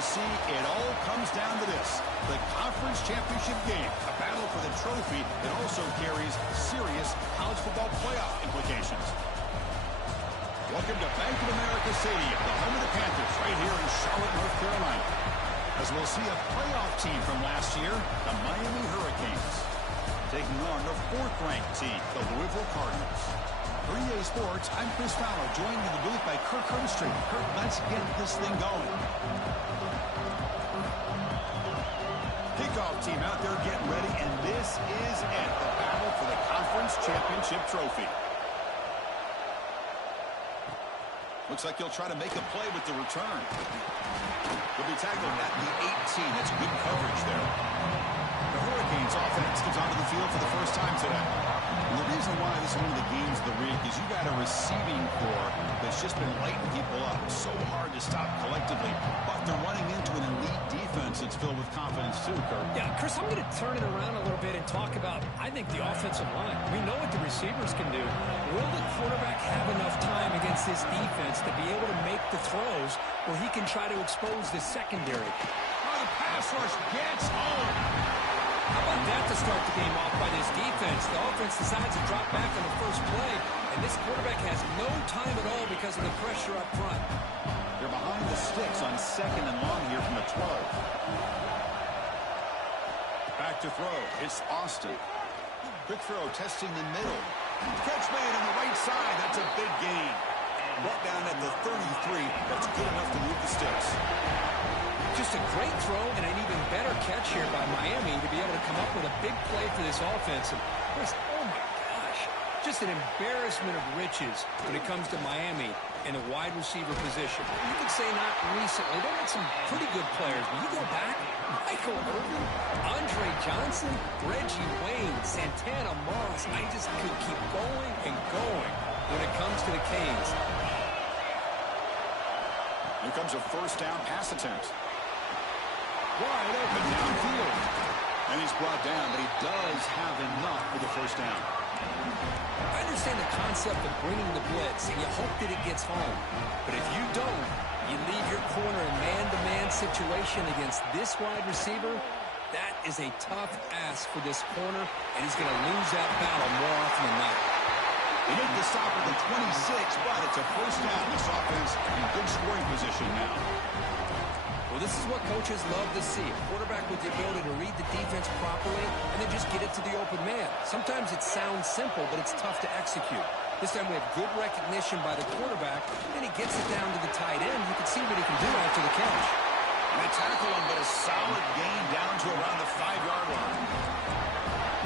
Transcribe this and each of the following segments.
SEC, it all comes down to this. The conference championship game, a battle for the trophy that also carries serious college football playoff implications. Welcome to Bank of America Stadium, the home of the Panthers, right here in Charlotte, North Carolina. As we'll see a playoff team from last year, the Miami Hurricanes, taking on the fourth-ranked team, the Louisville Cardinals. For EA Sports, I'm Chris Fowler, joined in the booth by Kirk Herbstreit. Kirk, let's get this thing going. Kickoff team out there getting ready, and this is it, the battle for the conference championship trophy. Looks like he'll try to make a play with the return. He'll be tackled at the 18. That's good coverage there. The Hurricanes offense comes onto the field for the first time today. And the reason why this is one of the games of the week is you got a receiving core that's just been lighting people up. It's so hard to stop collectively. But they're running into an elite defense that's filled with confidence too, Kirk. Yeah, Chris, I'm going to turn it around a little bit and talk about, I think, the offensive line. We know what the receivers can do. Will the quarterback have enough time against this defense to be able to make the throws where he can try to expose the secondary? Oh, the pass rush gets home. How about that to start the game off by this defense? The offense decides to drop back on the first play, and this quarterback has no time at all because of the pressure up front. They're behind the sticks on 2nd and long here from the 12. Back to throw. It's Austin. Quick throw, testing the middle. Catch made on the right side. That's a big gain. Brought down at the 33. That's good enough to move the sticks. Just a great throw and an even better catch here by Miami to be able to come up with a big play for this offense. And just, oh my gosh, just an embarrassment of riches when it comes to Miami in a wide receiver position. You could say not recently. They've had some pretty good players. But you go back, Michael Irvin, Andre Johnson, Reggie Wayne, Santana Moss. I just could keep going and going when it comes to the Canes. Here comes a first down pass attempt. Wide open downfield. And he's brought down, but he does have enough for the first down. I understand the concept of bringing the blitz, and you hope that it gets home. But if you don't, you leave your corner in man-to-man situation against this wide receiver. That is a tough ask for this corner, and he's going to lose that battle more often than not. They make the stop at the 26, but it's a first down. This offense in good scoring position now. Well, this is what coaches love to see. A quarterback with the ability to read the defense properly and then just get it to the open man. Sometimes it sounds simple, but it's tough to execute. This time we have good recognition by the quarterback, and he gets it down to the tight end. You can see what he can do after the catch. And they tackle him, but a solid gain down to around the 5-yard line.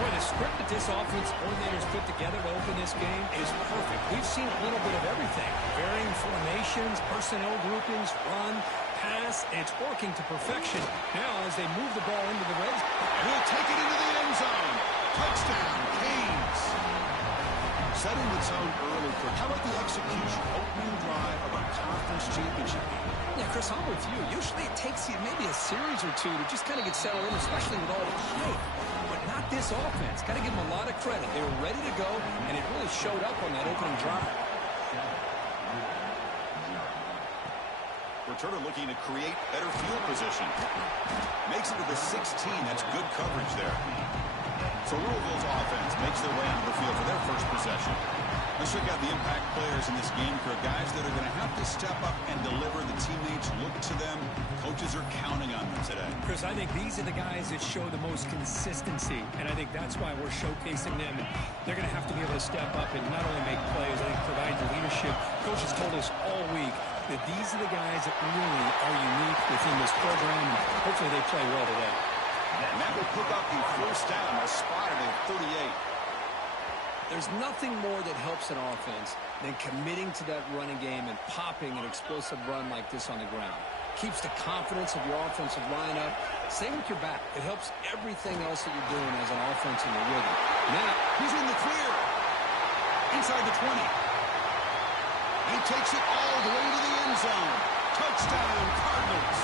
Boy, the script that this offense coordinators put together to open this game is perfect. We've seen a little bit of everything. Varying formations, personnel groupings, run, pass, and it's working to perfection now as they move the ball into the red zone. And he'll take it into the end zone. Touchdown, Canes. Setting the tone early. How about the execution? Opening drive of a conference championship game. Yeah, Chris, I'm with you. Usually it takes you maybe a series or two to just kind of get settled in, especially with all the hype. But not this offense. Got to give them a lot of credit. They were ready to go, and it really showed up on that opening drive. Returner looking to create better field position. Makes it to the 16. That's good coverage there. So Louisville's offense makes their way onto the field for their first possession. Let's check out the impact players in this game, for guys that are going to have to step up and deliver. The teammates look to them. Coaches are counting on them today. Chris, I think these are the guys that show the most consistency, and I think that's why we're showcasing them. They're going to have to be able to step up and not only make plays, I think provide the leadership. Coaches told us all week that these are the guys that really are unique within this program, and hopefully they play well today. And that will pick up the first down. A spotted at 38. There's nothing more that helps an offense than committing to that running game and popping an explosive run like this on the ground. Keeps the confidence of your offensive line up. Same with your back. It helps everything else that you're doing as an offense in the rhythm. Now, he's in the clear. Inside the 20. He takes it all the way to the end zone. Touchdown, Cardinals.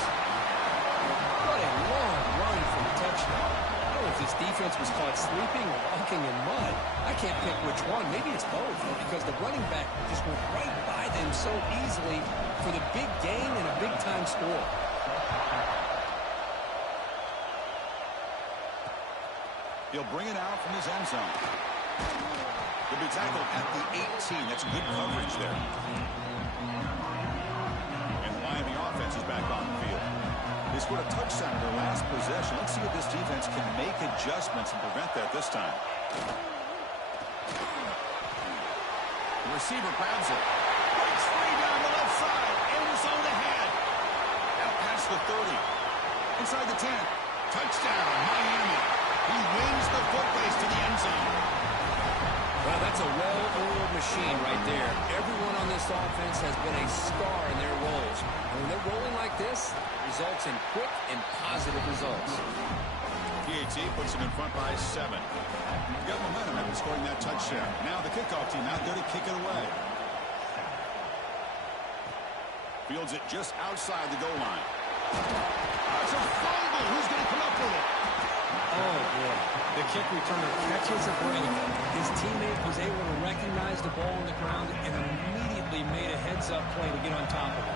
What a long run for the touchdown. I don't know if this defense was caught sleeping or walking in mud. I can't pick which one. Maybe it's both, because the running back just went right by them so easily for the big gain and a big-time score. He'll bring it out from his end zone. He'll be tackled at the 18. That's good coverage there. And the Miami offense is back on the field. They scored a touchdown in their last possession. Let's see if this defense can make adjustments and prevent that this time. The receiver grabs it. Breaks free down the left side. End zone ahead. Out past the 30. Inside the 10. Touchdown, Miami. He wins the foot race to the end zone. Well, that's a well-oiled machine right there. Everyone on this offense has been a star in their roles. And when they're rolling like this, it results in quick and positive results. PAT puts him in front by 7. He's got momentum after scoring that touchdown. Now the kickoff team out there to kick it away. Fields it just outside the goal line. That's a fumble. Who's going to come up with it? Oh, boy. The kick returner catches a break. His teammate was able to recognize the ball on the ground and immediately made a heads-up play to get on top of it.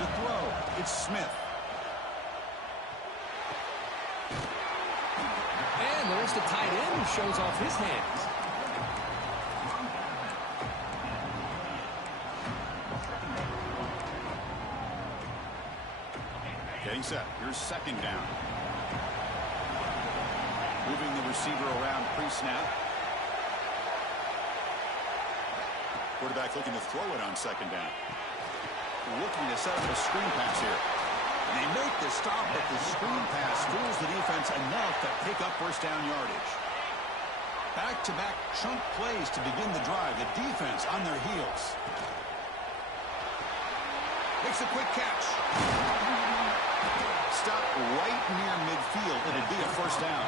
To throw, it's Smith. And there's the tight end who shows off his hands. Getting set. Here's second down. Moving the receiver around pre-snap. Quarterback looking to throw it on second down. Looking to set up a screen pass here. And they make the stop, but the screen pass fools the defense enough to pick up first down yardage. Back-to-back chunk plays to begin the drive. The defense on their heels. Makes a quick catch. Stop right near midfield. It'll be a first down.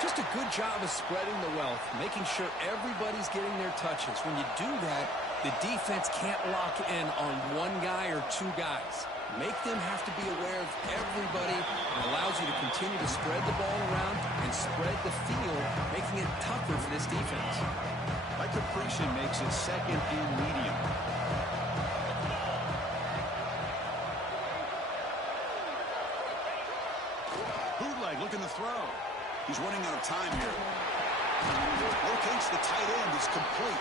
Just a good job of spreading the wealth, making sure everybody's getting their touches. When you do that, the defense can't lock in on one guy or two guys. Make them have to be aware of everybody. It allows you to continue to spread the ball around and spread the field, making it tougher for this defense. Mike Caprician makes it second and medium. Bootleg looking to throw. He's running out of time here. Locates the tight end. It's complete.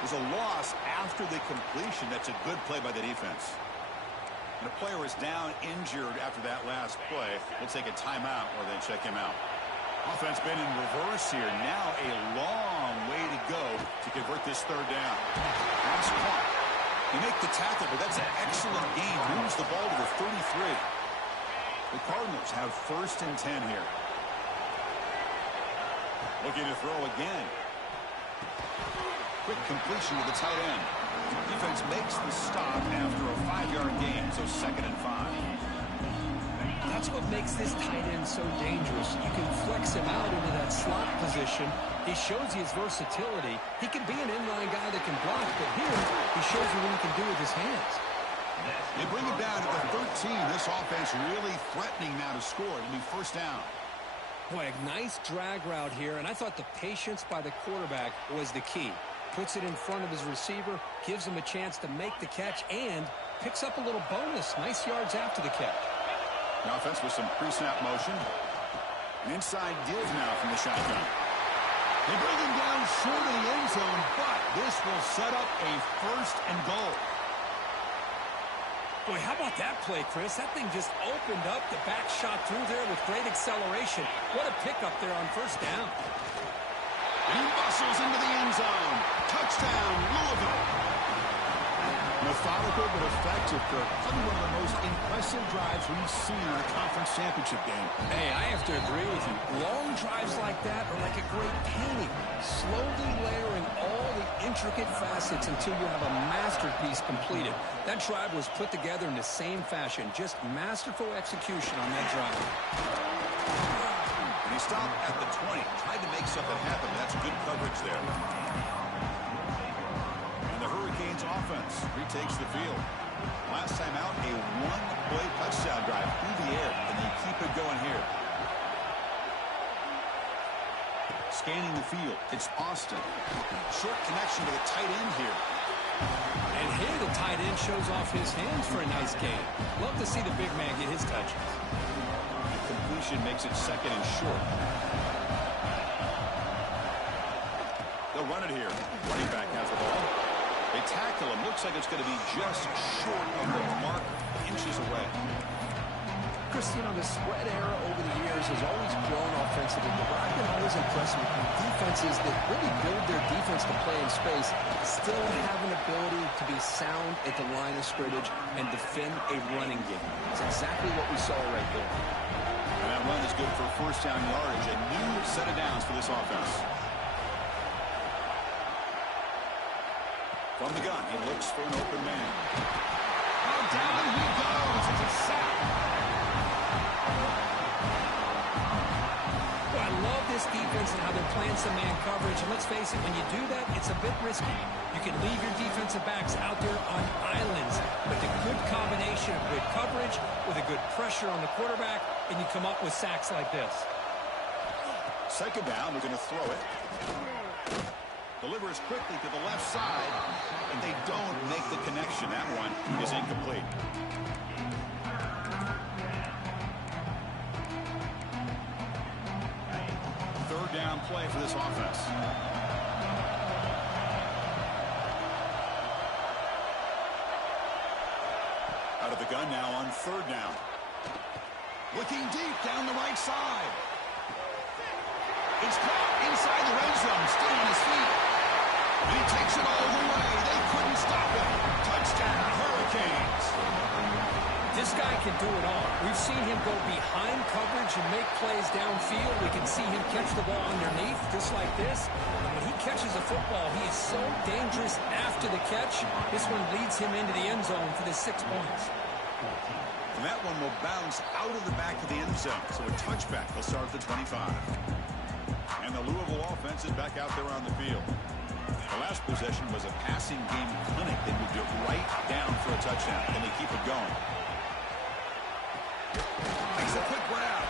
There's a loss after the completion. That's a good play by the defense. And a player is down injured after that last play. We'll take a timeout or then check him out. Offense been in reverse here. Now a long way to go to convert this third down. That's caught. They make the tackle, but that's an excellent gain. Moves the ball to the 33. The Cardinals have first and 10 here. Looking to throw again. Quick completion to the tight end. Defense makes the stop after a 5-yard gain, so second and 5. That's what makes this tight end so dangerous. You can flex him out into that slot position. He shows you his versatility. He can be an inline guy that can block, but here he shows you what he can do with his hands. They bring it down to the 13. This offense really threatening now to score. It'll be first down. Boy, a nice drag route here, and I thought the patience by the quarterback was the key. Puts it in front of his receiver, gives him a chance to make the catch, and picks up a little bonus. Nice yards after the catch. The offense with some pre-snap motion. An inside deals now from the shotgun. They bring him down short of the end zone, but this will set up a first and goal. Boy, how about that play, Chris? That thing just opened up. The back shot through there with great acceleration. What a pickup there on first down. And he bustles into the end zone. Touchdown, Louisville. Methodical but effective, Kirk. Probably one of the most impressive drives we've seen in a conference championship game. Hey, I have to agree with you. Long drives like that are like a great painting. Slowly layering all the intricate facets until you have a masterpiece completed. That drive was put together in the same fashion. Just masterful execution on that drive. And he stopped at the 20. Tried to make something happen, but that's good coverage there. And the Hurricanes offense retakes the field. Last time out, a one-play touchdown drive through the air, and they keep it going here. Scanning the field, it's Austin. Short connection to the tight end here. And here the tight end shows off his hands for a nice game. Love to see the big man get his touches. completion makes it 2nd and short. They'll run it here. Running back has the ball. They tackle him. Looks like it's going to be just short of the mark, inches away. Chris, you know, the spread era over the years has always grown offensively, but I've been always impressed with defenses that really build their defense to play in space, still have an ability to be sound at the line of scrimmage and defend a running game. It's exactly what we saw right there. And that run is good for first down yardage. A new set of downs for this offense. From the gun, he looks for an open man. Oh, down he goes. It's a sack. Well, I love this defense and how they're playing some man coverage. And let's face it, when you do that, it's a bit risky. You can leave your defensive backs out there on islands. But the good combination of good coverage with a good pressure on the quarterback, and you come up with sacks like this. 2nd down, we're going to throw it. Delivers quickly to the left side, and they don't make the connection. That one is incomplete. Third down play for this offense. Out of the gun now on 3rd down. Looking deep down the right side. It's caught inside the red zone, still on his feet. He takes it all the way. They couldn't stop him. Touchdown, Hurricanes. This guy can do it all. We've seen him go behind coverage and make plays downfield. We can see him catch the ball underneath, just like this. When he catches a football, he is so dangerous after the catch. This one leads him into the end zone for the 6 points. And that one will bounce out of the back of the end zone. So a touchback will start at the 25. And the Louisville offense is back out there on the field. The last possession was a passing game clinic. They moved it right down for a touchdown, and they keep it going. Makes a quick grab.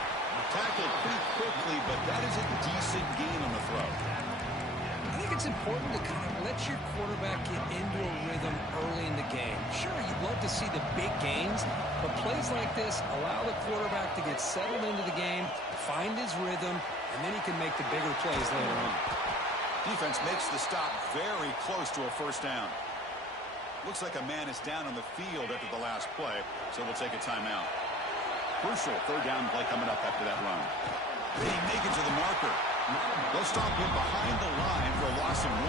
Tackled pretty quickly, but that is a decent gain on the throw. I think it's important to kind of let your quarterback get into a rhythm early in the game. Sure, you'd love to see the big gains, but plays like this allow the quarterback to get settled into the game, find his rhythm, and then he can make the bigger plays later on. Defense makes the stop very close to a first down. Looks like a man is down on the field after the last play, so we'll take a timeout. Crucial 3rd down play coming up after that run. They make it to the marker. They'll stop him behind the line for a loss of 1.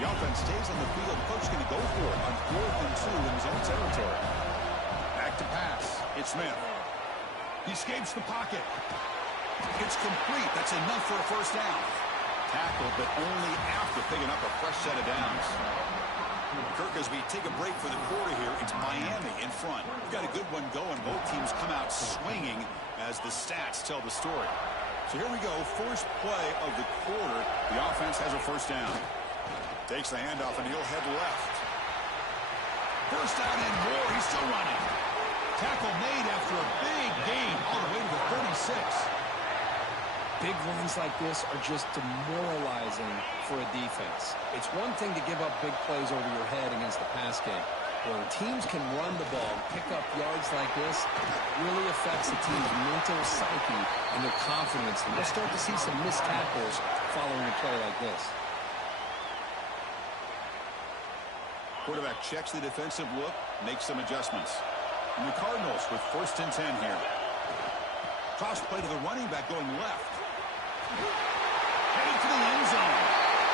The offense stays on the field. Coach going to go for it on 4th and 2 in his own territory. Back to pass. It's Smith. He escapes the pocket. It's complete. That's enough for a first down. Tackled, but only after picking up a fresh set of downs. Kirk, as we take a break for the quarter here, it's Miami in front. We've got a good one going. Both teams come out swinging as the stats tell the story. So here we go. First play of the quarter. The offense has a first down. Takes the handoff, and he'll head left. First down and more. He's still running. Tackle made after a big gain all the way to the 36. Big runs like this are just demoralizing for a defense. It's one thing to give up big plays over your head against the pass game. When teams can run the ball and pick up yards like this, it really affects the team's mental psyche and their confidence. And we'll start to see some missed tackles following a play like this. Quarterback checks the defensive look, makes some adjustments. And the Cardinals with 1st and 10 here. Toss play to the running back going left. Headed to the end zone.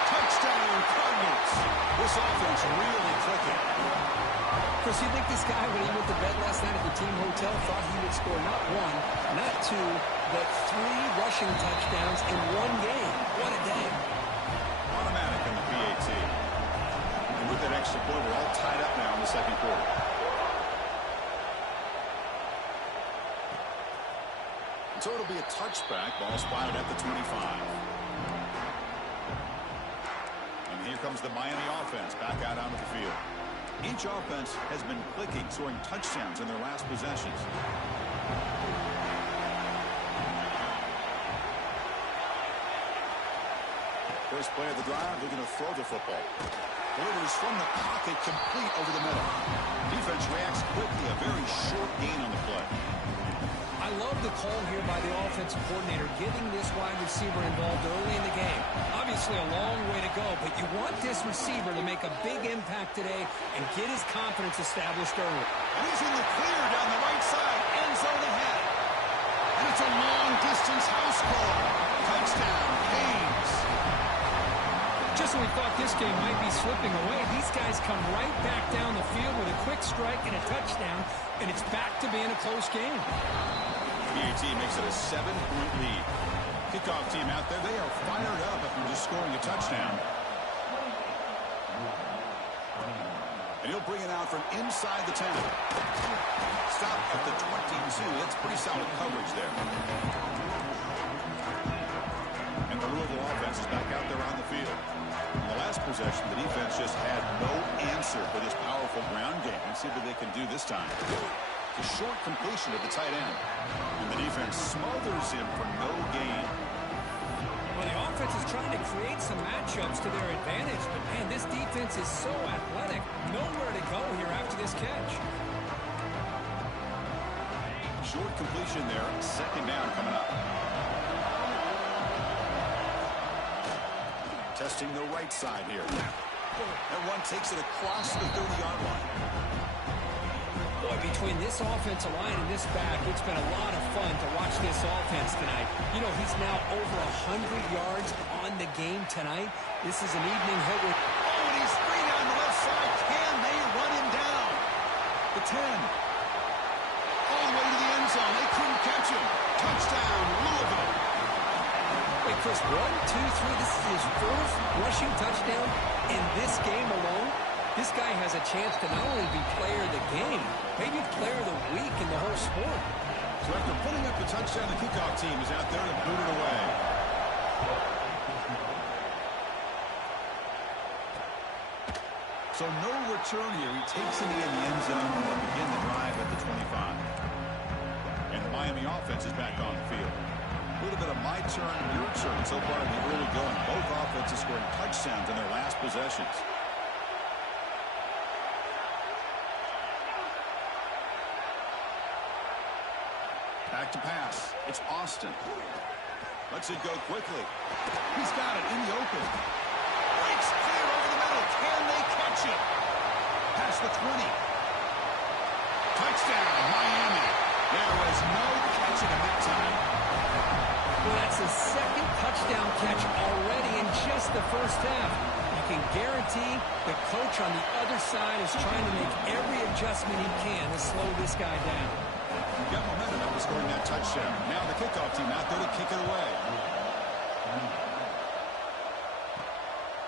Touchdown, Cardinals. This offense really clicking. Chris, you think this guy, when he went to bed last night at the team hotel, thought he would score not 1, not 2, but 3 rushing touchdowns in one game? What a day. Automatic in the PAT. And with that extra point, we're all tied up now in the 2nd quarter. So it'll be a touchback. Ball spotted at the 25. And here comes the Miami offense back out onto the field. Each offense has been clicking, scoring touchdowns in their last possessions. First play of the drive, they're going to throw the football. Delivers from the pocket, complete over the middle. Defense reacts quickly, a very short gain on the play. I love the call here by the offensive coordinator, getting this wide receiver involved early in the game. Obviously a long way to go, but you want this receiver to make a big impact today and get his confidence established early. And he's in the clear down the right side, end zone ahead. And it's a long-distance house call. Touchdown, Haynes. Just when we thought this game might be slipping away, these guys come right back down the field with a quick strike and a touchdown, and it's back to being a close game. PAT makes it a 7-point lead. Kickoff team out there, they are fired up after just scoring a touchdown. And he'll bring it out from inside the 10. Stop at the 22. That's pretty solid coverage there. And the Louisville offense is back out there on the field. In the last possession, the defense just had no answer for this powerful ground game. Let's see what they can do this time. A short completion to the tight end. And the defense smothers him for no gain. Well, the offense is trying to create some matchups to their advantage, but man, this defense is so athletic. Nowhere to go here after this catch. Short completion there. Second down coming up. Testing the right side here. And one takes it across the 30-yard line. Boy, between this offensive line and this back, it's been a lot of fun to watch this offense tonight. You know, he's now over 100 yards on the game tonight. This is an evening hit with... Oh, and he's free down the left side. Can they run him down? The 10. All the way to the end zone. They couldn't catch him. Touchdown, Louisville. Wait, Chris, 1, 2, 3. This is his fourth rushing touchdown in this game alone. This guy has a chance to not only be player of the game, maybe player of the week in the whole sport. So after putting up the touchdown, the kickoff team is out there to boot it away. So no return here. He takes it in the end zone and will begin the drive at the 25. And the Miami offense is back on the field. A little bit of my turn, your turn so far in the early going. Both offenses scoring touchdowns in their last possessions. Back to pass. It's Austin. Lets it go quickly. He's got it in the open. Breaks clear over the middle. Can they catch him? Past the 20. Touchdown, Miami. There was no catching him that time. Well, that's his second touchdown catch already in just the first half. You can guarantee the coach on the other side is trying to make every adjustment he can to slow this guy down. Got momentum after scoring that touchdown. Now the kickoff team out there to kick it away.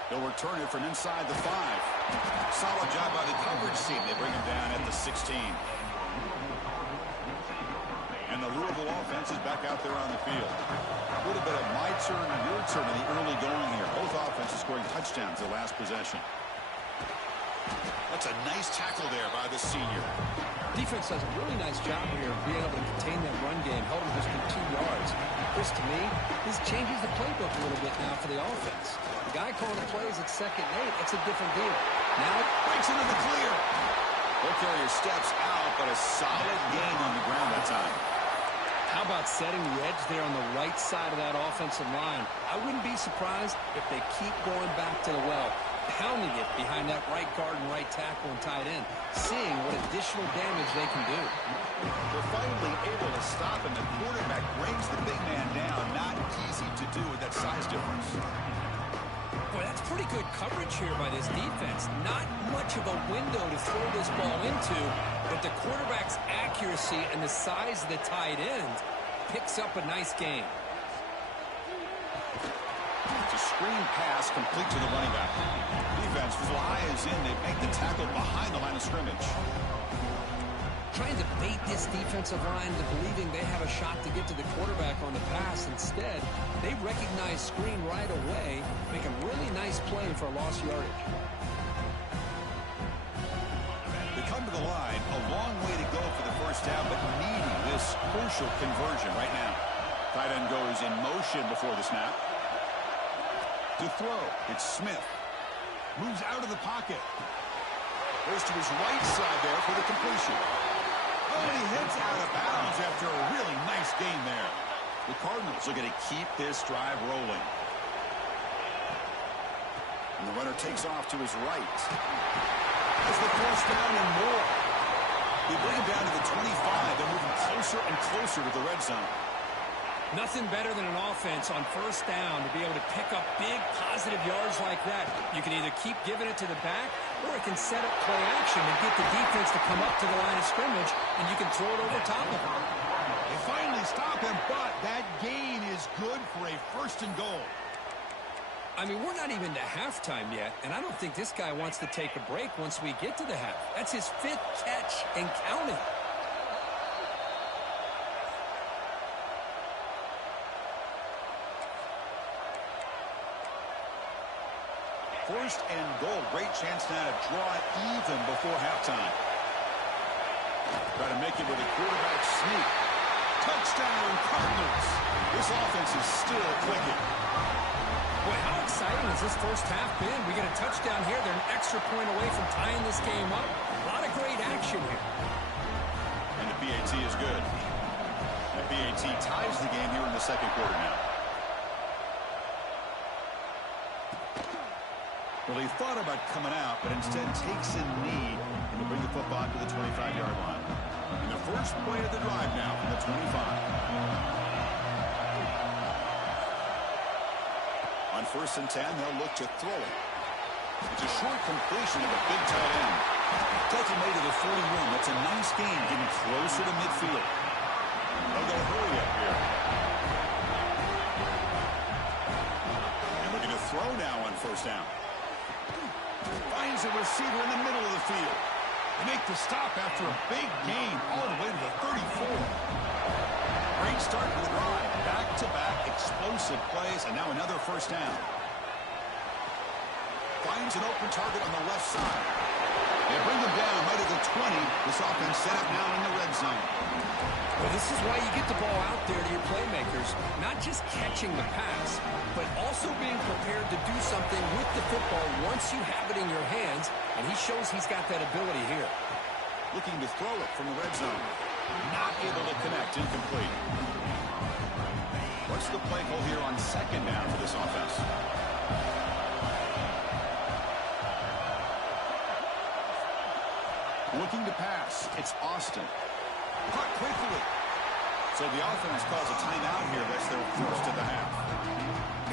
They'll return it from inside the 5. Solid job by the coverage team. They bring him down at the 16. And the Louisville offense is back out there on the field. A little bit of my turn and your turn in the early going here. Both offenses scoring touchdowns the last possession. That's a nice tackle there by the senior. Defense does a really nice job here of being able to contain that run game, held him just to 2 yards. Chris, to me, this changes the playbook a little bit now for the offense. The guy calling the plays at 2nd and 8, that's a different deal. Now it breaks into the clear. Ball carrier steps out, but a solid gain on the ground that time. How about setting the edge there on the right side of that offensive line? I wouldn't be surprised if they keep going back to the well, pounding it behind that right guard and right tackle and tight end, seeing what additional damage they can do. They're finally able to stop, and the quarterback brings the big man down. Not easy to do with that size difference. Boy, that's pretty good coverage here by this defense. Not much of a window to throw this ball into, but the quarterback's accuracy and the size of the tight end picks up a nice game. It's a screen pass complete to the running back. Defense flies in. They make the tackle behind the line of scrimmage. Trying to bait this defensive line into believing they have a shot to get to the quarterback on the pass. Instead, they recognize screen right away, make a really nice play for lost yardage. They come to the line, a long way to go for the first down, but needing this crucial conversion right now. Tight end goes in motion before the snap. To throw, it's Smith. Moves out of the pocket. Goes to his right side there for the completion. Oh, and he hits out of bounds after a really nice gain there. The Cardinals are going to keep this drive rolling. And the runner takes off to his right. That's the first down and more. They bring him down to the 25. They're moving closer and closer to the red zone. Nothing better than an offense on first down to be able to pick up big positive yards like that. You can either keep giving it to the back, or it can set up play action and get the defense to come up to the line of scrimmage, and you can throw it over top of them. They finally stop him, but that gain is good for a first and goal. I mean, we're not even to halftime yet, and I don't think this guy wants to take a break once we get to the half. That's his 5th catch and counting. First and goal. Great chance now to draw it even before halftime. Try to make it with a quarterback sneak. Touchdown, Cardinals. This offense is still clicking. Boy, how exciting has this first half been? We get a touchdown here. They're an extra point away from tying this game up. A lot of great action here. And the PAT is good. The PAT ties the game here in the second quarter now. Well, he thought about coming out, but instead takes a knee and to bring the football to the 25-yard line. And the first play of the drive now from the 25. On first and 10, they'll look to throw it. It's a short completion of a big tight end. Taken away to the 41. That's a nice game, getting closer to midfield. They'll go hurry up here. And we're going to throw now on first down. Finds a receiver in the middle of the field. They make the stop after a big gain all the way to the 34. Great start to the drive. Back-to-back explosive plays, and now another first down. Finds an open target on the left side. They bring him down right at the 20. This offense set up now in the red zone. Well, this is why you get the ball out there to your playmakers, not just catching the pass, but also being prepared to do something with the football once you have it in your hands, and he shows he's got that ability here. Looking to throw it from the red zone. Not able to connect, incomplete. What's the play call here on second down for this offense? Looking to pass, it's Austin. Caught quickly. So the offense calls a timeout here. That's their first of the half.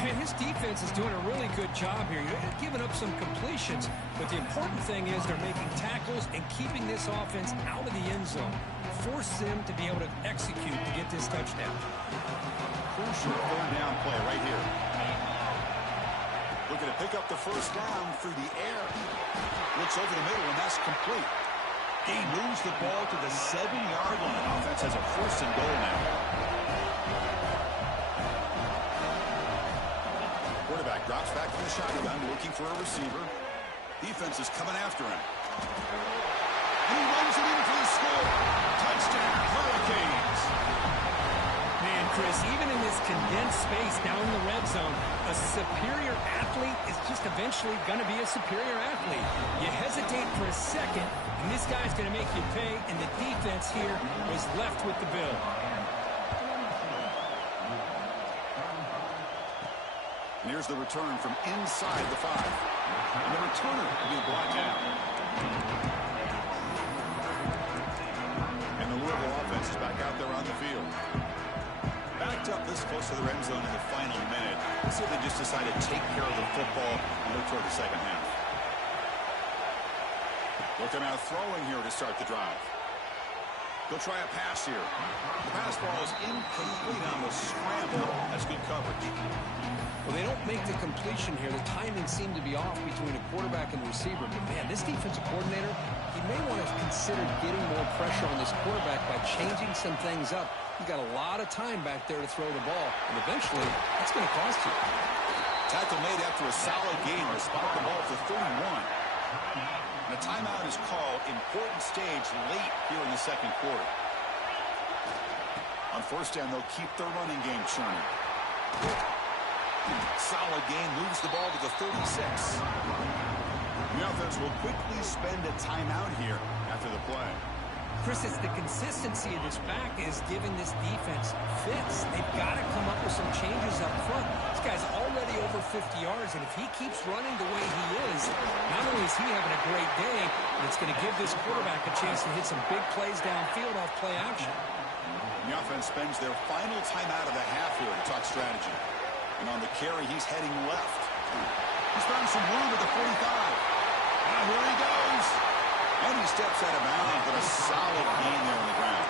And his defense is doing a really good job here. You're giving up some completions, but the important thing is they're making tackles and keeping this offense out of the end zone. Force them to be able to execute to get this touchdown. Crucial third down play right here. Looking to pick up the first down through the air. Looks over the middle, and that's complete. He moves the ball to the 7-yard line. Offense has a first and goal now. Quarterback drops back from the shotgun, looking for a receiver. Defense is coming after him. And he runs it in for the score. Touchdown, Hurricanes. Man, Chris, even in this condensed space down in the red zone, a superior athlete is just eventually going to be a superior athlete. You hesitate for a second, and this guy's going to make you pay, and the defense here was left with the bill. And here's the return from inside the 5. And the returner will be brought down. And the Louisville offense is back out there on the field. Backed up this close to the end zone in the final minute. Let's see if they just decide to take care of the football and look toward the second half. Looking out throwing here to start the drive. They'll try a pass here. The pass ball is incomplete on the scramble. That's good coverage. Well, they don't make the completion here. The timing seemed to be off between a quarterback and a receiver. But, man, this defensive coordinator, he may want to consider getting more pressure on this quarterback by changing some things up. He's got a lot of time back there to throw the ball, and eventually that's going to cost you. Tackle made after a solid game to spot the ball for 31. And a timeout is called. Important stage late here in the second quarter. On first down, they'll keep their running game churning. Solid gain, moves the ball to the 36. The offense will quickly spend a timeout here after the play. Chris, it's the consistency of this back is giving this defense fits. They've got to come up with some changes up front. This guy's already over 50 yards, and if he keeps running the way he is, not only is he having a great day, but it's going to give this quarterback a chance to hit some big plays downfield off play action. The offense spends their final timeout of the half here to talk strategy. And on the carry, he's heading left. He's found some room at the 45. And here he goes. And he steps out of bounds, but a solid gain there on the ground.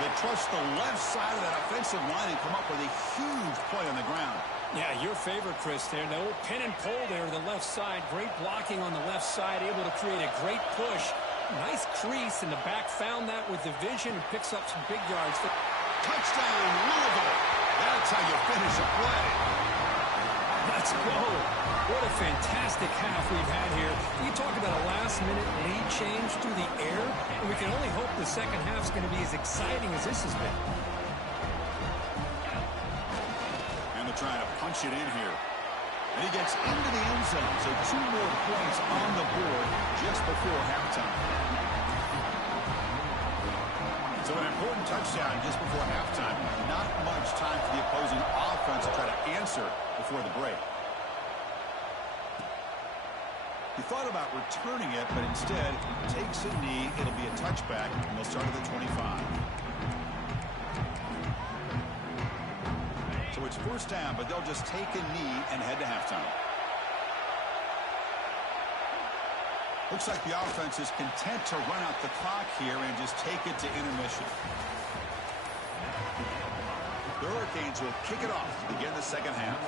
They trust the left side of that offensive line and come up with a huge play on the ground. Yeah, your favorite, Chris, there. No pin and pull there to the left side. Great blocking on the left side, able to create a great push. Nice crease, and the back found that with the vision and picks up some big yards. Touchdown, Louisville. That's how you finish a play. Let's go. What a fantastic half we've had here. You talk about a last-minute lead change through the air, and we can only hope the second half is going to be as exciting as this has been. And they're trying to punch it in here. And he gets into the end zone, so 2 more points on the board just before halftime. So an important touchdown just before halftime. Not much time for the opposing offense to try to answer before the break. He thought about returning it, but instead takes a knee. It'll be a touchback, and they'll start at the 25. So it's first down, but they'll just take a knee and head to halftime. Looks like the offense is content to run out the clock here and just take it to intermission. The Hurricanes will kick it off to begin the second half.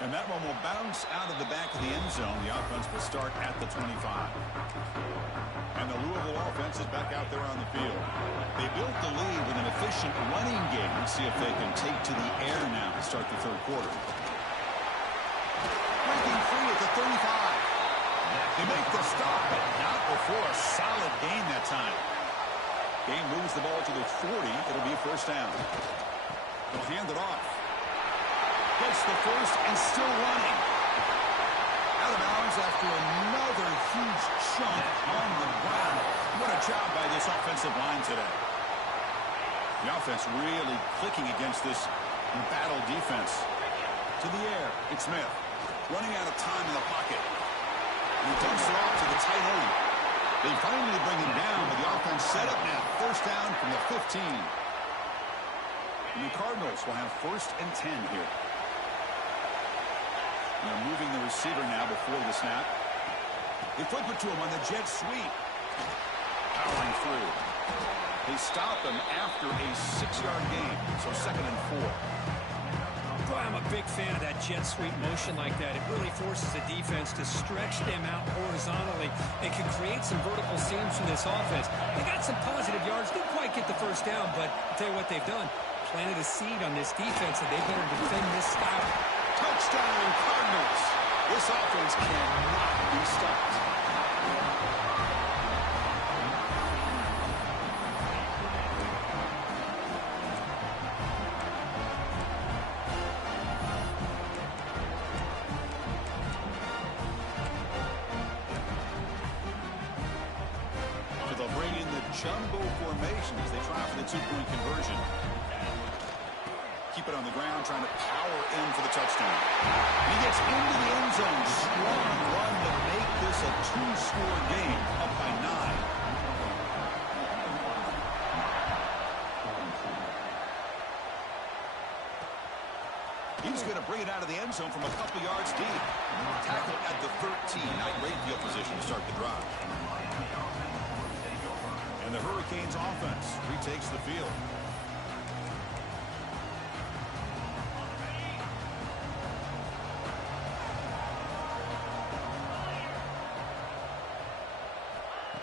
And that one will bounce out of the back of the end zone. The offense will start at the 25. And the Louisville offense is back out there on the field. They built the lead with an efficient running game. Let's see if they can take to the air now to start the third quarter. Breaking free at the 35. They make the stop, but not before a solid gain that time. Game moves the ball to the 40. It'll be first down. They'll hand it off. Gets the first and still running. Out of bounds after another huge chunk on the ground. What a job by this offensive line today. The offense really clicking against this battle defense. To the air, it's Smith. Running out of time in the pocket. And he dumps it off to the tight end. They finally bring him down, but the offense set up now. First down from the 15. And the Cardinals will have first and 10 here. They're moving the receiver now before the snap. They flip it to him on the jet sweep. Powering through. They stop him after a 6-yard gain, so second and 4. Boy, I'm a big fan of that jet sweep motion like that. It really forces the defense to stretch them out horizontally and can create some vertical seams from this offense. They got some positive yards. Didn't quite get the first down, but I'll tell you what they've done. Planted a seed on this defense, and they better defend this style. Touchdown, Cardinals. This offense cannot be stopped. So they'll bring in the jumbo formation as they try for the 2-point conversion. Keep it on the ground, trying to power in for the touchdown. He gets into the end zone. Strong run to make this a 2-score game, up by 9. He's going to bring it out of the end zone from a couple yards deep. Tackle at the 13. Not great field position to start the drive. And the Hurricanes offense retakes the field.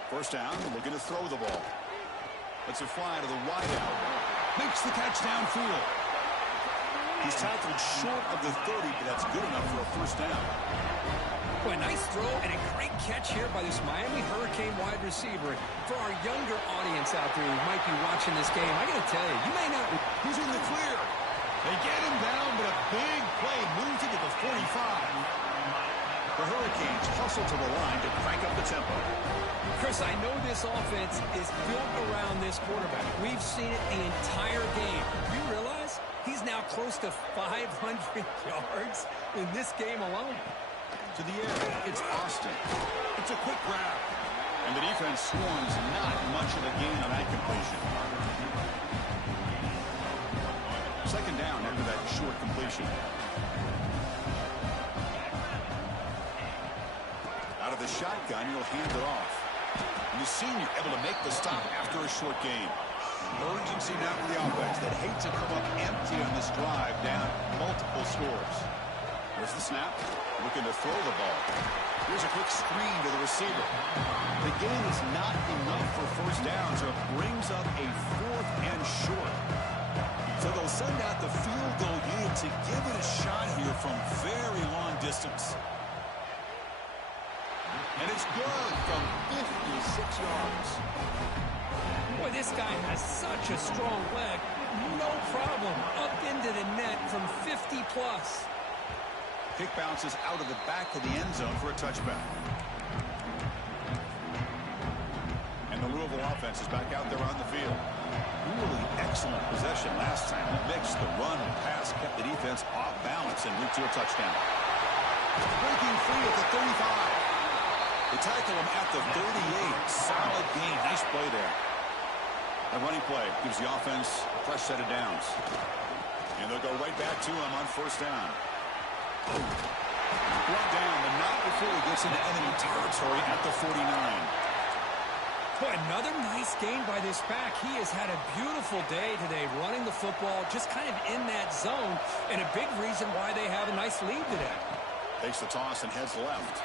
First down, looking to throw the ball. Lets it fly to the wideout. Makes the catch downfield. He's tackled short of the 30, but that's good enough for a first down. Boy, nice throw and a great catch here by this Miami Hurricane wide receiver. For our younger audience out there who might be watching this game, I got to tell you, you may not... He's in the clear. They get him down, but a big play moves it to the 45. The Hurricanes hustle to the line to crank up the tempo. Chris, I know this offense is built around this quarterback. We've seen it the entire game. You realize he's now close to 500 yards in this game alone? To the air, it's Austin. It's a quick grab. And the defense swarms not much of a gain on that completion. Second down after that short completion. Out of the shotgun, he'll hand it off. And the senior able to make the stop after a short gain. Urgency now for the offense that hate to come up empty on this drive, down multiple scores. There's the snap. Looking to throw the ball. Here's a quick screen to the receiver. The gain is not enough for first down, so it brings up a 4th and short. So they'll send out the field goal unit to give it a shot here from very long distance. And it's good from 56 yards. Boy, this guy has such a strong leg. No problem. Up into the net from 50 plus. Kick bounces out of the back of the end zone for a touchback. And the Louisville offense is back out there on the field. Really excellent possession last time. The mix, the run, and pass kept the defense off balance and went to a touchdown. Breaking free at the 35. They tackle him at the 38. Solid gain. Nice play there. A running play gives the offense a fresh set of downs. And they'll go right back to him on first down. Brought down, but not before he gets into enemy territory at the 49. Boy, another nice gain by this back. He has had a beautiful day today running the football, just kind of in that zone, and a big reason why they have a nice lead today. Takes the toss and heads left.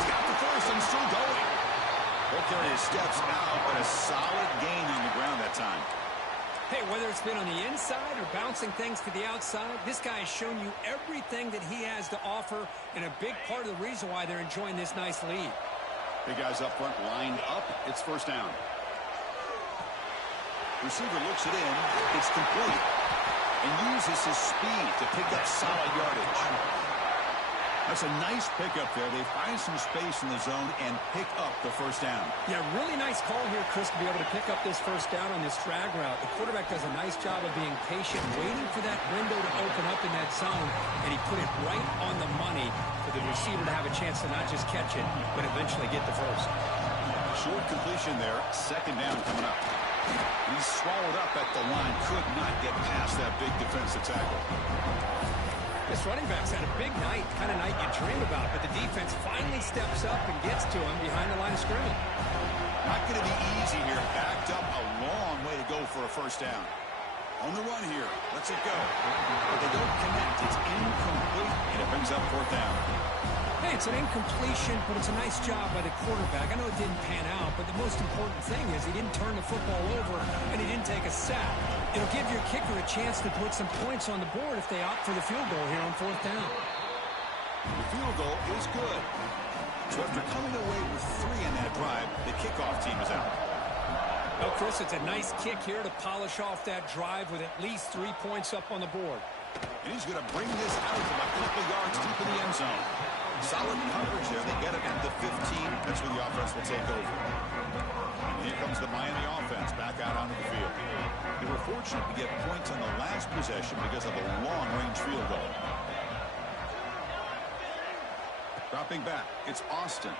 He's got the first and still going. He'll carry his steps out, but a solid gain on the ground that time. Hey, whether it's been on the inside or bouncing things to the outside, this guy has shown you everything that he has to offer, and a big part of the reason why they're enjoying this nice lead. Big guys up front lined up. It's first down. Receiver looks it in. It's complete. And uses his speed to pick up solid yardage. That's a nice pickup there. They find some space in the zone and pick up the first down. Yeah, really nice call here, Chris, to be able to pick up this first down on this drag route. The quarterback does a nice job of being patient, waiting for that window to open up in that zone, and he put it right on the money for the receiver to have a chance to not just catch it, but eventually get the first. Short completion there. Second down coming up. He's swallowed up at the line. Could not get past that big defensive tackle. This running back's had a big night, kind of night you dream about, but the defense finally steps up and gets to him behind the line of scrimmage. Not going to be easy here. Backed up a long way to go for a first down. On the run here. Lets it go. But they don't connect. It's incomplete, and it brings up fourth down. Hey, it's an incompletion, but it's a nice job by the quarterback. I know it didn't pan out, but the most important thing is he didn't turn the football over, and he didn't take a sack. It'll give your kicker a chance to put some points on the board if they opt for the field goal here on fourth down. The field goal is good. So after coming away with 3 in that drive, the kickoff team is out. Well, Chris, it's a nice kick here to polish off that drive with at least 3 points up on the board. And he's going to bring this out from a couple yards deep in the end zone. Solid coverage there. They get it at the 15. That's where the offense will take over. And here comes the Miami offense back out onto the field. They were fortunate to get points on the last possession because of a long-range field goal. Dropping back, it's Austin.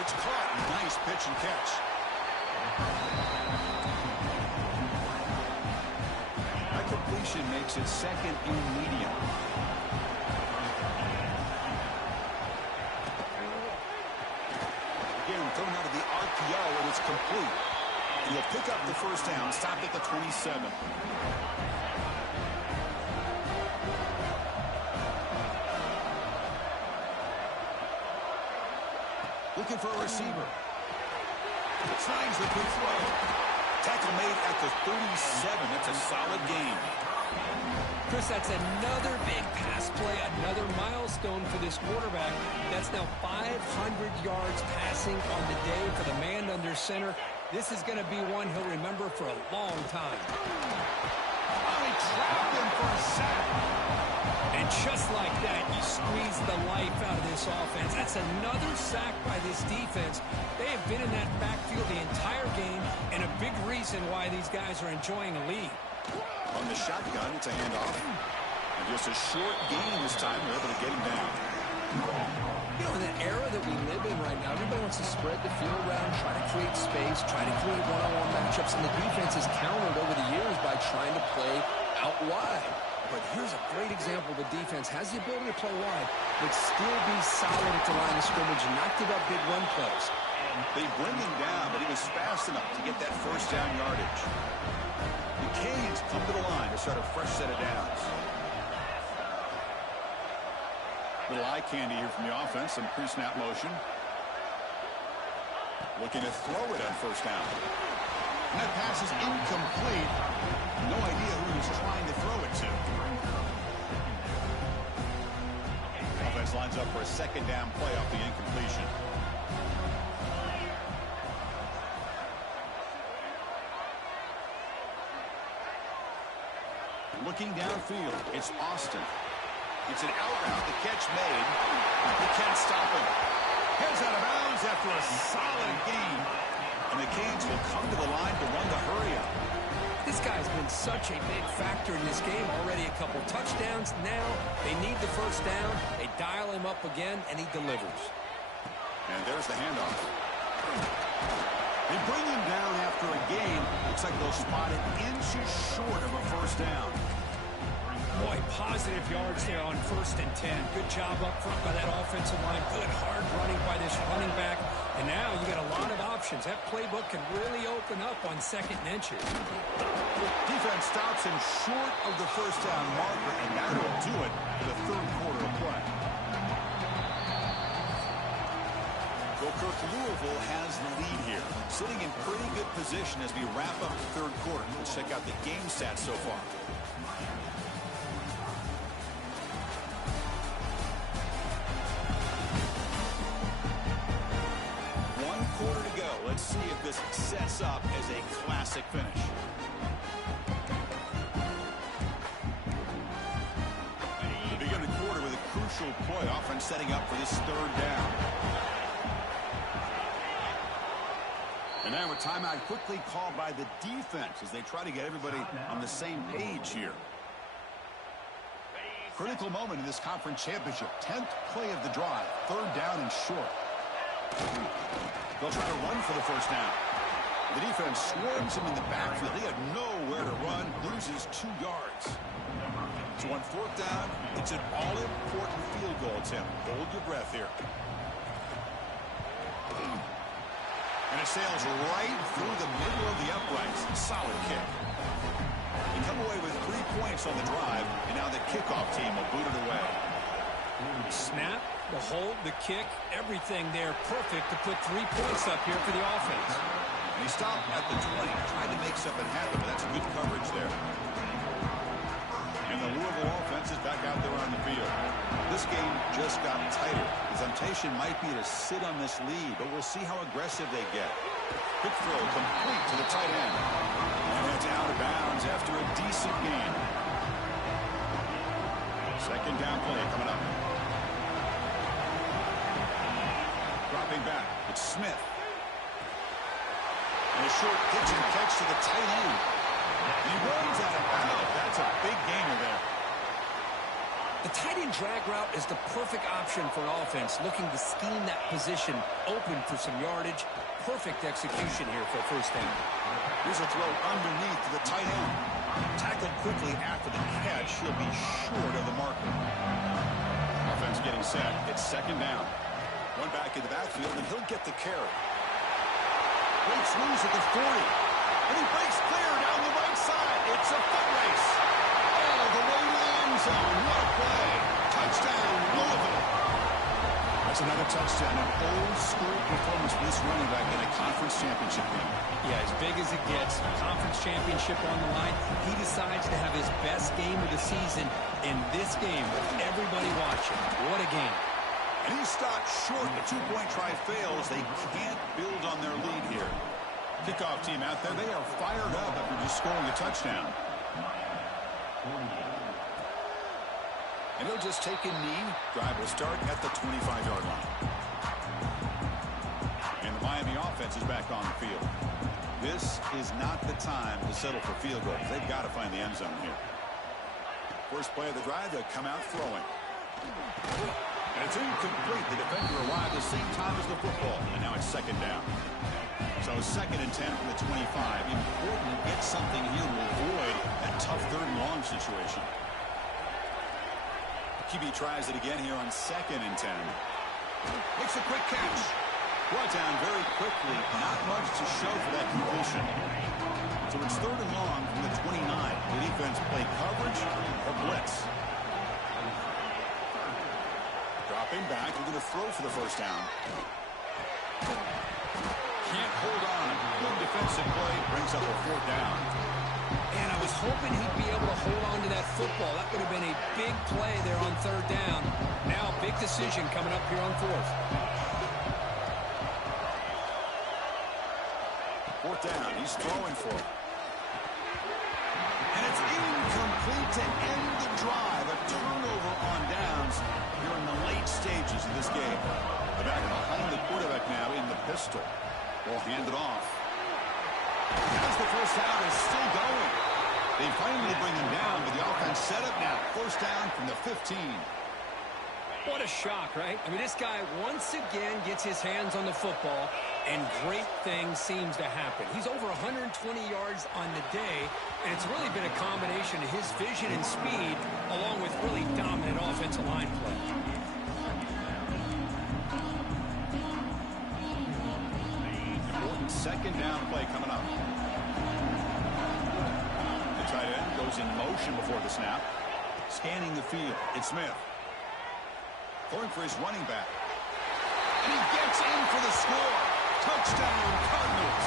It's caught. Nice pitch and catch. That completion makes it second and medium. Again, thrown out of the RPO, and it's complete. And he'll pick up the first down, stopped at the 27. Looking for a receiver. Signs the quick throw. Tackle made at the 37. That's a solid gain. Chris, that's another big pass play, another milestone for this quarterback. That's now 500 yards passing on the day for the man under center. This is going to be one he'll remember for a long time. Oh, he trapped him for a sack. And just like that, you squeeze the life out of this offense. That's another sack by this defense. They have been in that backfield the entire game, and a big reason why these guys are enjoying a lead. On the shotgun, it's a handoff. And just a short gain this time. They're able to get him down. You know, in the era that we live in right now, everybody wants to spread the field around, try to create space, try to create one-on-one matchups, and the defense has countered over the years by trying to play out wide. But here's a great example. The defense has the ability to play wide, but still be solid at the line of scrimmage and not give up big run plays. They bring him down, but he was fast enough to get that first down yardage. The Canes come to the line to start a fresh set of downs. Little eye candy here from the offense, some pre-snap motion. Looking to throw it on first down. And that pass is incomplete. No idea who he was trying to throw it to. Offense lines up for a second down play off the incompletion. Looking downfield, it's Austin. It's an out route. The catch made. They can't stop him. Heads out of bounds after a solid gain. And the Canes will come to the line to run the hurry-up. This guy's been such a big factor in this game. Already a couple touchdowns. Now they need the first down. They dial him up again, and he delivers. And there's the handoff. They bring him down after a gain. Looks like they'll spot it inches short of a first down. Boy, positive yards there on 1st and 10. Good job up front by that offensive line. Good hard running by this running back. And now you got a lot of options. That playbook can really open up on 2nd and inches. Defense stops him short of the first down marker, and that will do it for the third quarter of play. Well, Kirk, Louisville has the lead here, sitting in pretty good position as we wrap up the third quarter. Let's check out the game stats so far. Let's see if this sets up as a classic finish. They begin the quarter with a crucial play, offense setting up for this third down. And now a timeout quickly called by the defense as they try to get everybody on the same page here. Critical moment in this conference championship. 10th play of the drive. Third down and short. They'll try to run for the first down. The defense swarms him in the backfield. He had nowhere to run. Loses 2 yards. So on 4th down, it's an all-important field goal attempt. Hold your breath here. And it sails right through the middle of the uprights. Solid kick. They come away with 3 points on the drive, and now the kickoff team will boot it away. Snap, the hold, the kick, everything there perfect to put 3 points up here for the offense. And he stopped at the 20, tried to make something happen, but that's good coverage there. And the Louisville offense is back out there on the field. This game just got tighter. The temptation might be to sit on this lead, but we'll see how aggressive they get. Quick throw complete to the tight end. And it's out of bounds after a decent gain. Second down play coming up. Dropping back, it's Smith. And a short pitch and catch to the tight end. And he runs out of bounds. That's a big gainer there. The tight end drag route is the perfect option for an offense looking to scheme that position open for some yardage. Perfect execution here for a first down. Here's a throw underneath to the tight end. Tackled quickly after the catch. He'll be short of the marker. Offense getting set. It's second down. One back in the backfield, and he'll get the carry. Breaks loose at the 40. And he breaks clear down the right side. It's a foot race. All the way to the end zone. What a play. Touchdown, Louisville. That's another touchdown. An old-school performance for this running back in a conference championship game. Yeah, as big as it gets, conference championship on the line. He decides to have his best game of the season in this game with everybody watching. What a game. And he's stopped short. The two-point try fails. They can't build on their lead here. Kickoff team out there. They are fired up after just scoring a touchdown. And he'll just take a knee. Drive will start at the 25-yard line. And the Miami offense is back on the field. This is not the time to settle for field goals. They've got to find the end zone here. First play of the drive, they'll come out throwing. And it's incomplete. The defender arrived at the same time as the football. And now it's second down. So 2nd and 10 from the 25. Important to get something here to avoid that tough 3rd and long situation. QB tries it again here on 2nd and 10. Makes a quick catch. Brought down very quickly. Not much to show for that completion. So it's 3rd and long from the 29. The defense play coverage or blitz. Dropping back. We're going to throw for the first down. Can't hold on. Good defensive play. Brings up a 4th down. And I was hoping he'd be able to hold on to that football. That would have been a big play there on 3rd down. Now, big decision coming up here on 4th. 4th down. He's throwing for it. And it's incomplete to end the drive. A turnover on downs here in the late stages of this game. The back behind the quarterback now in the pistol. Will hand it off. As the first down is still going. They finally bring him down, but the offense set up now. First down from the 15. What a shock, right? I mean, this guy once again gets his hands on the football, and great things seems to happen. He's over 120 yards on the day, and it's really been a combination of his vision and speed, along with really dominant offensive line play. Important 2nd down play coming up. The tight end goes in motion before the snap. Scanning the field. It's Smith. Throwing for his running back. And he gets in for the score. Touchdown, Cardinals.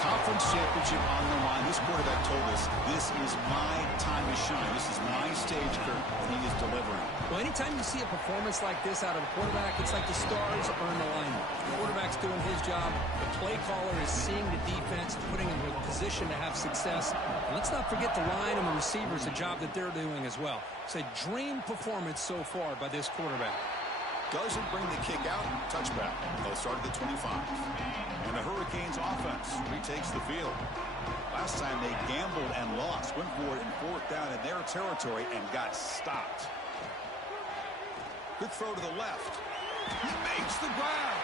Conference championship on the line. This quarterback told us, this is my time to shine. This is my stage curve, and he is delivering. Well, anytime you see a performance like this out of a quarterback, it's like the stars are in alignment. The quarterback's doing his job. The play caller is seeing the defense, putting him in a position to have success. And let's not forget the line and the receivers, the job that they're doing as well. It's a dream performance so far by this quarterback. Doesn't bring the kick out. Touchback. They'll start at the 25. And the Hurricanes offense retakes the field. Last time they gambled and lost. Went for it in 4th down in their territory and got stopped. Good throw to the left. He makes the grab.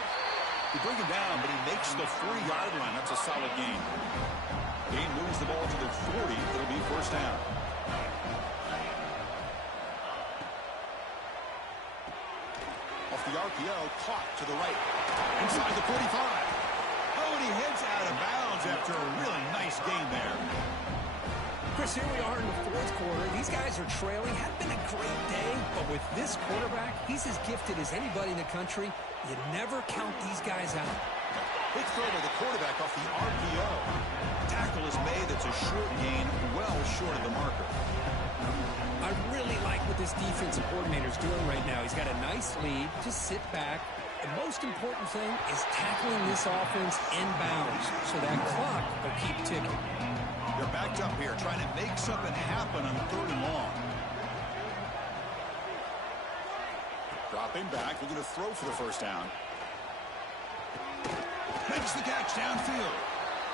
They bring him down, but he makes the 3-yard line. That's a solid gain. Game moves the ball to the 40. It'll be first down. Off the RPO, caught to the right. Inside the 45. Oh, and he heads out of bounds after a really nice game there. Chris, here we are in the 4th quarter. These guys are trailing. Had been a great day, but with this quarterback, he's as gifted as anybody in the country. You never count these guys out. Big throw to the quarterback off the RPO. Tackle is made. That's a short gain, well short of the marker. I really like what this defensive coordinator is doing right now. He's got a nice lead. Just sit back. The most important thing is tackling this offense inbounds so that clock will keep ticking. They're backed up here, trying to make something happen on 3rd and long. Dropping back. They're going to throw for the first down. Makes the catch downfield.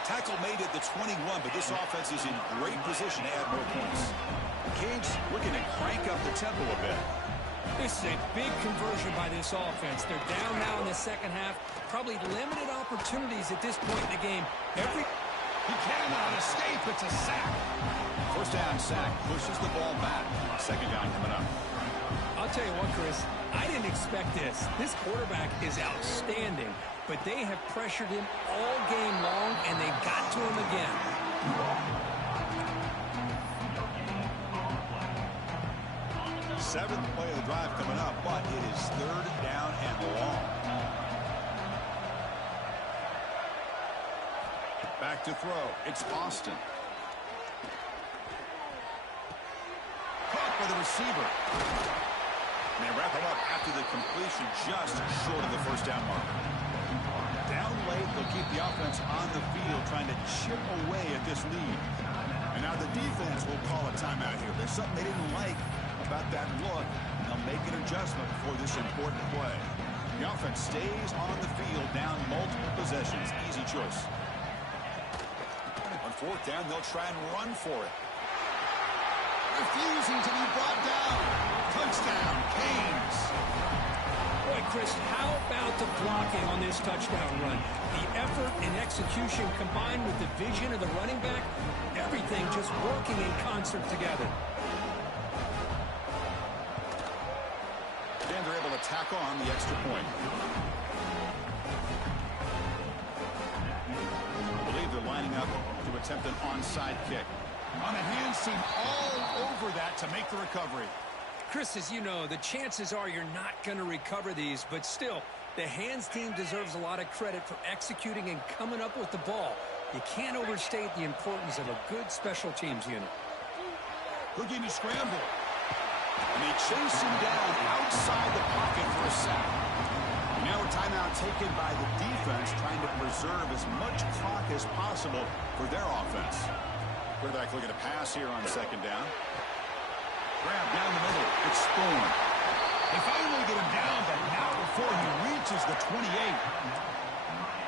Tackle made at the 21, but this offense is in great position to add more points. Canes looking to crank up the tempo a bit. This is a big conversion by this offense. They're down now in the 2nd half. Probably limited opportunities at this point in the game. He cannot escape. It's a sack. First down sack. Pushes the ball back. 2nd down coming up. I'll tell you what, Chris. I didn't expect this. This quarterback is outstanding, but they have pressured him all game long, and they got to him again. Seventh play of the drive coming up, but it is third down and long. Back to throw. It's Austin. Caught by the receiver. And they wrap him up after the completion just short of the first down mark. Down late, they'll keep the offense on the field trying to chip away at this lead. And now the defense will call a timeout here. There's something they didn't like about that look. They'll make an adjustment for this important play. The offense stays on the field down multiple possessions. Easy choice. On fourth down, they'll try and run for it. Refusing to be brought down. Touchdown, Canes. Boy, Chris, how about the blocking on this touchdown run? The effort and execution combined with the vision of the running back, everything just working in concert together. And they're able to tack on the extra point. I believe they're lining up to attempt an onside kick. On the hands team all over that to make the recovery. Chris, as you know, the chances are you're not going to recover these, but still, the hands team deserves a lot of credit for executing and coming up with the ball. You can't overstate the importance of a good special teams unit. Looking to scramble. And they chase him down outside the pocket for a sack. Now a timeout taken by the defense, trying to preserve as much clock as possible for their offense. Quarterback looking to pass here on second down. Grab down the middle. It's Thorne. They finally get him down, but not before he reaches the 28.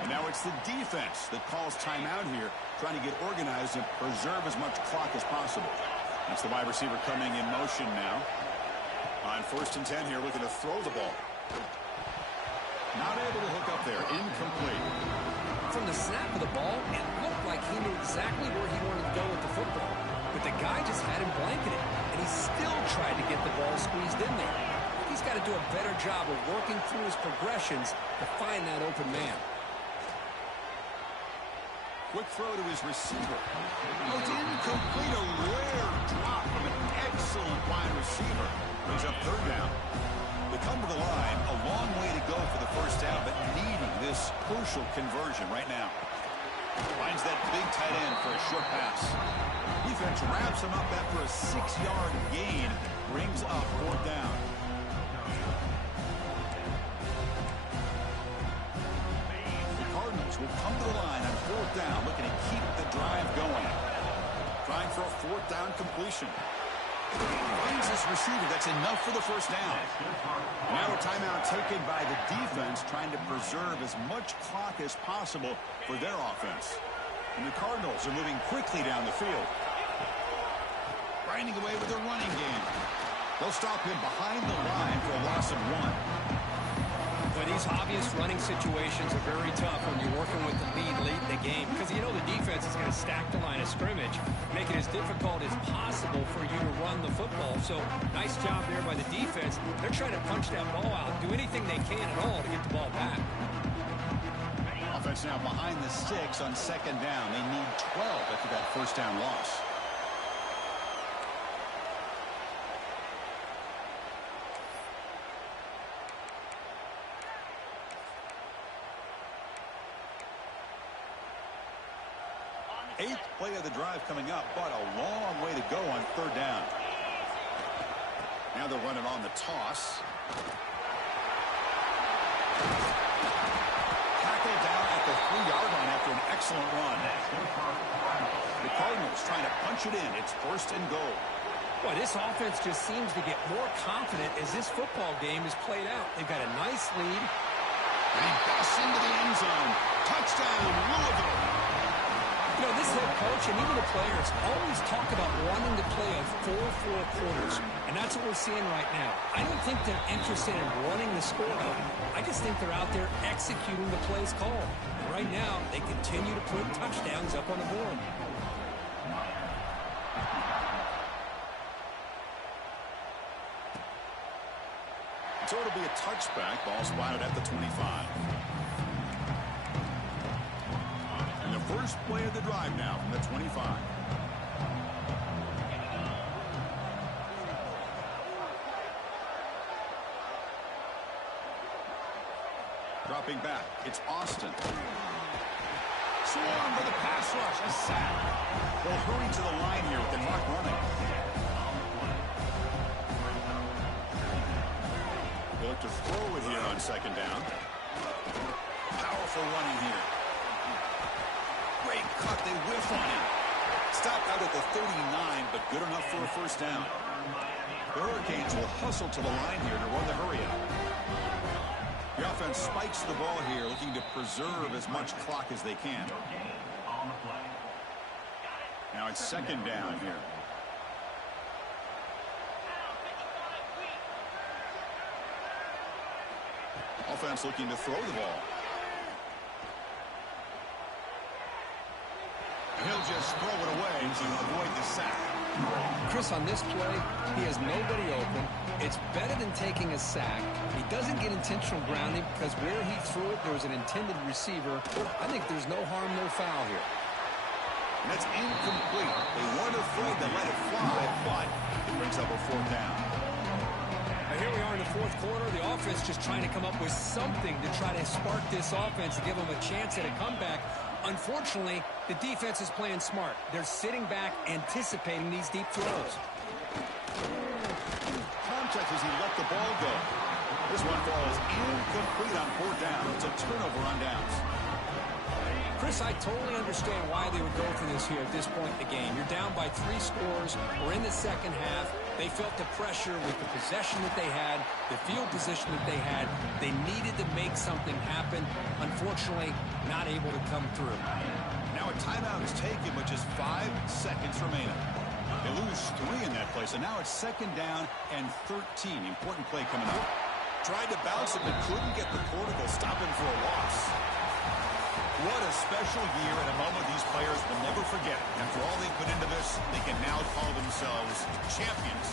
And now it's the defense that calls timeout here, trying to get organized and preserve as much clock as possible. That's the wide receiver coming in motion now. On 1st and 10 here, looking to throw the ball. Not able to hook up there. Incomplete. From the snap of the ball, it looked like he knew exactly where he wanted to go with the football. But the guy just had him blanketed, and he still tried to get the ball squeezed in there. He's got to do a better job of working through his progressions to find that open man. Quick throw to his receiver. Oh, it's incomplete. A rare drop from an excellent wide receiver. Brings up third down. They come to the line, a long way to go for the first down, but needing this crucial conversion right now. Finds that big tight end for a short pass. Defense wraps him up after a 6-yard gain. Brings up fourth down. The Cardinals will come to the line on fourth down, looking to keep the drive going. Trying for a fourth down completion. Finds his receiver. That's enough for the first down. Now a timeout taken by the defense, trying to preserve as much clock as possible for their offense. And the Cardinals are moving quickly down the field. Grinding away with their running game. They'll stop him behind the line for a loss of 1. But these obvious running situations are very tough when you're working with the lead late in the game, because you know the defense is going to stack the line of scrimmage, make it as difficult as possible for you to run the football. So nice job there by the defense. They're trying to punch that ball out, do anything they can at all to get the ball back. Offense now behind the 6 on second down. They need 12 after that first down loss. Eighth play of the drive coming up, but a long way to go on third down. Now they're running on the toss. Tackled down at the 3-yard line after an excellent run. The Cardinals trying to punch it in. It's 1st and goal. Boy, this offense just seems to get more confident as this football game is played out. They've got a nice lead. And he busts into the end zone. Touchdown, Louisville. You know, this head coach and even the players always talk about wanting to play a 4-4 quarters, and that's what we're seeing right now. I don't think they're interested in running the score up. I just think they're out there executing the plays called. And right now, they continue to put touchdowns up on the board. So it'll be a touchback. Ball spotted at the 25. First play of the drive now from the 25. Dropping back, it's Austin. Swarm for the pass rush, a sack. They'll hurry to the line here with the clock running. They look to throw it here on second down. Powerful running here. Great cut, they whiff on him. Stopped out at the 39, but good enough for a first down. The Hurricanes will hustle to the line here to run the hurry up. The offense spikes the ball here, looking to preserve as much clock as they can. Now it's second down here. Offense looking to throw the ball. He'll just throw it away to avoid the sack. Chris, on this play, he has nobody open. It's better than taking a sack. He doesn't get intentional grounding because where he threw it, there was an intended receiver. I think there's no harm, no foul here. And that's incomplete. They weren't afraid to let it fly, but it brings up a fourth down. Now here we are in the fourth quarter. The offense just trying to come up with something to try to spark this offense and give them a chance at a comeback. Unfortunately, the defense is playing smart. They're sitting back, anticipating these deep throws. Contact as he let the ball go. This one falls incomplete on fourth down. It's a turnover on downs. Chris, I totally understand why they would go for this here at this point in the game. You're down by 3 scores. We're in the second half. They felt the pressure with the possession that they had, the field position that they had. They needed to make something happen. Unfortunately, not able to come through. Now a timeout is taken with just 5 seconds remaining. They lose 3 in that play, so now it's second down and 13. Important play coming up. Tried to bounce it, but couldn't get the cortical. Stop him for a loss. What a special year and a moment these players will never forget. After all they put into this, they can now call themselves champions.